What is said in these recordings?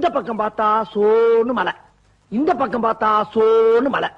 இந்த பக்கம் பார்த்தா சோன்னு மலை, இந்த பக்கம் பார்த்தா சோன்னு மலை.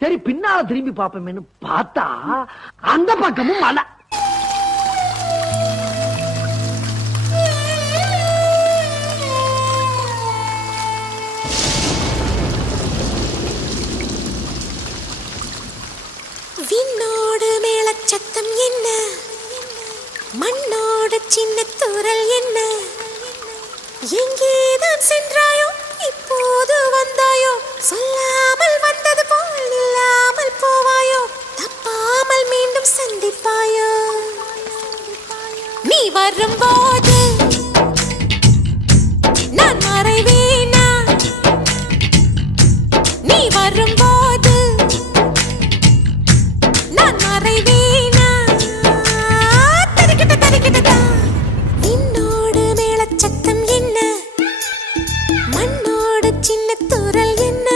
சரி பின்னால திரும்பி பாப்போமேன்னு பார்த்தா அந்த பக்கமும் மலை. விண்ணோடு மேளச்சத்தம் என்ன, மண்ணோடு சின்ன தூரல் என்ன, எங்கேதான் சென்றாயோ இப்போது வந்தாயோ, சொல்லாமல் வந்தது போல் இல்லாமல் போவாயோ, தப்பாமல் மீண்டும் சந்திப்பாயோ. நீ வரும்போது நான் மறைவேனா, நீ வரும்போது நான் மறைவேனா, தரிக்கிட்ட தரிக்கிட்டதா. விண்ணோடு மேளச்சத்தம் என்ன, மண்ணோடு சின்ன தூரல் என்ன.